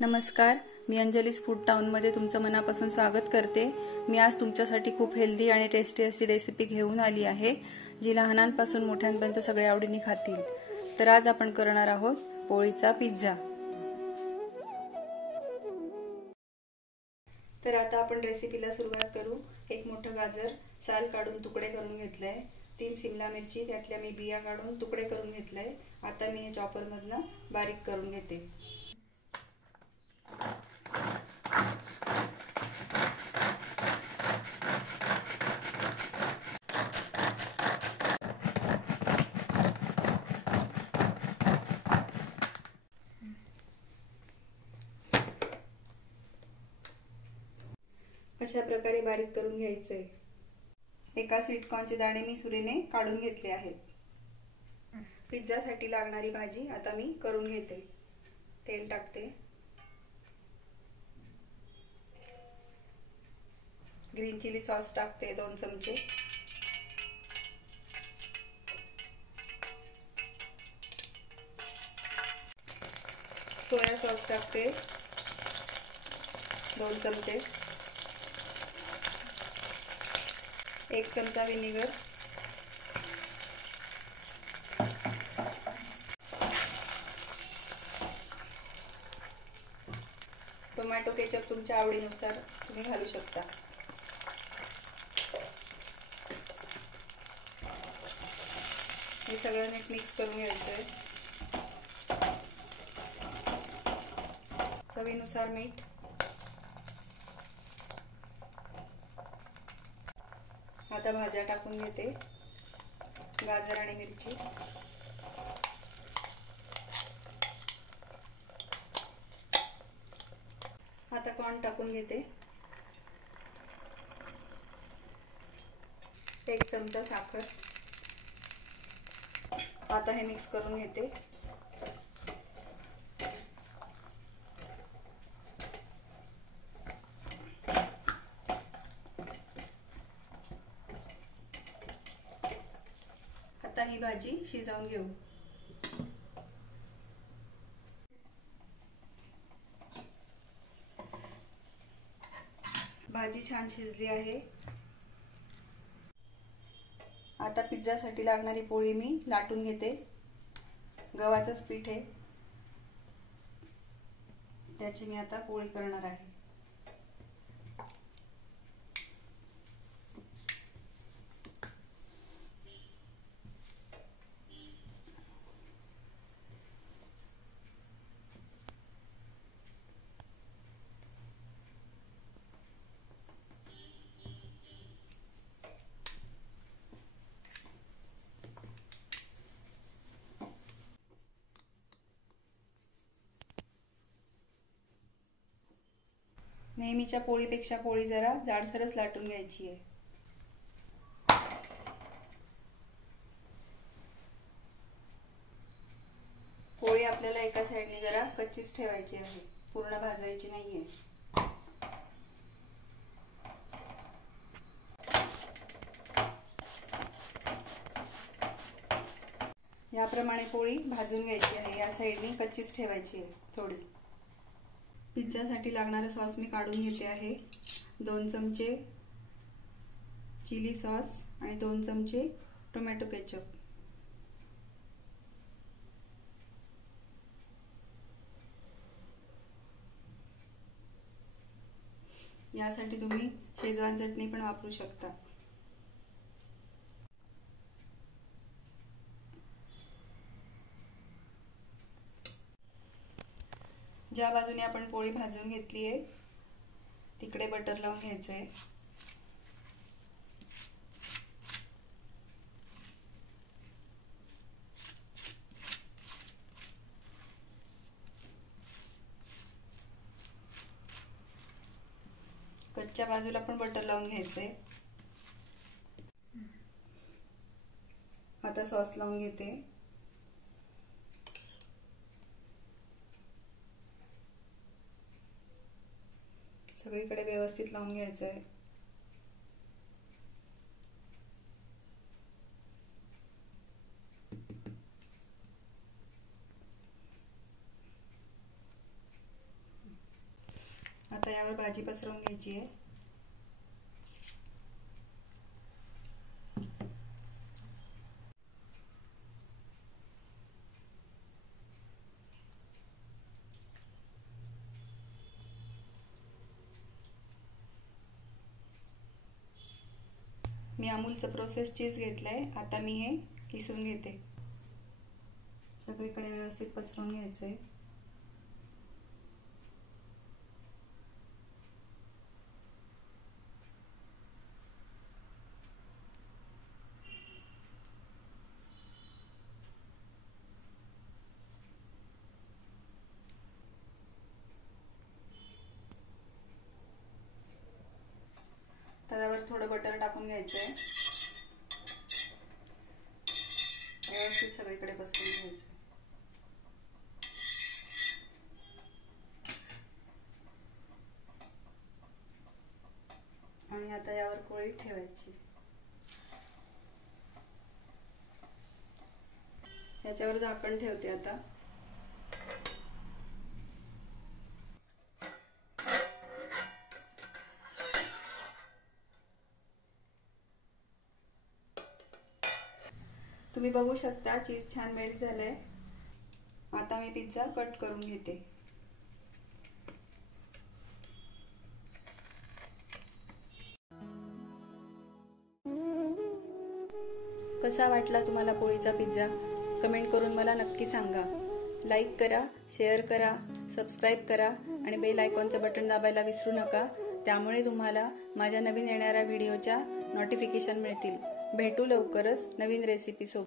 नमस्कार, मी अंजलीस फूड टाउनमध्ये तुमचं मनापासून स्वागत करते। मी आज तुमच्यासाठी खूप हेल्दी आणि टेस्टी अशी रेसिपी घेऊन आली आहे, जी लहानांपासून मोठ्यांपर्यंत सगळे आवडीने खातील। तर आज आपण करणार आहोत पोळीचा पिझ्झा। तर आता आपण रेसिपीला सुरुवात करू। एक मोठं गाजर साल काढून तुकडे करून घेतलंय। 3 शिमला मिरची त्यातल्या मी बिया काढून तुकडे करून घेतलंय। आता मी हे चॉपर मधनं बारीक करून घेते। अशा प्रकारे बारीक करून घ्यायचे। एका स्वीट कॉर्नचे दाणे मी सुरीने काढून घेतले आहेत। पिझ्झासाठी लागणारी भाजी आता मी करून घेते। तेल टाकते, ग्रीन चिली सॉस टाकते 2 चमचे, सोया सॉस टाकते 2 चमचे, 1 चमचा विनेगर, टोमॅटो केचप तुमच्या आवडीनुसार तुम्ही घालू शकता। हे सगळं नीट मिक्स करून घ्यायचंय। चवीनुसार मीठ, आता भाज्या टाकून घेते। गाजर आणि मिरची, आता कॉर्न टाकून घेते। 1 चमचा साखर, आता हे मिक्स करून घेते। आता ही भाजी शिजवून घेऊ। भाजी छान शिजली आहे। आता पिझ्झासाठी लागणारी पोळी मी लाटून घेते। गव्हाचं पीठ आहे, त्याची मी आता पोळी करणार आहे। नेहमीच्या पोळीपेक्षा पोळी जरा जाडसरच लाटून घ्यायची आहे। पोळी आपल्याला एका साइडने जरा कच्चीच ठेवायची आहे, पूर्ण भाजायची नाहीये। याप्रमाणे पोळी भाजून घ्यायची आहे, या साइडने कच्चीच ठेवायची आहे थोडी। पिझ्झासाठी लागणारा सॉस मी काढून घेते आहे। 2 चमचे चिली सॉस आणि 2 चमचे टोमॅटो केचप। यासाठी तुम्ही शेजवान चटणी पण वापरू शकता। ज्या बाजूने आपण पोळी भाजून घेतली आहे तिकडे बटर लावून घ्यायचंय। कच्च्या बाजूला पण बटर लावून घ्यायचंय। आता सॉस लावून घेते। सगळीकडे व्यवस्थित लावून घ्यायचं आहे। यावर भाजी पसरवून घ्यायची आहे. मी अमूलचं प्रोसेस चीज घेतलंय. आता मी हे किसून घेते. सगळीकडे व्यवस्थित पसरवून घ्यायचंय. तव्यावर थोडं बटर टाकून घ्यायचंय. व्यवस्थित सगळीकडे पसरवून घ्यायचं. आणि आता यावर पोळी ठेवायची. याच्यावर झाकण ठेवते आता. तुम्ही बघू शकता चीज छान मेल्ट झालंय. आता मी पिझ्झा कट करून घेते. कसा वाटला तुम्हाला पोळीचा पिझ्झा? कमेंट करून मला नक्की सांगा. लाईक करा, शेअर करा, सबस्क्राईब करा आणि बेल आयकॉनचं बटन दाबायला विसरू नका. त्यामुळे तुम्हाला माझ्या नवीन येणाऱ्या व्हिडिओच्या नोटिफिकेशन मिळतील. भेटू लवकरच नवीन रेसिपी सोबत.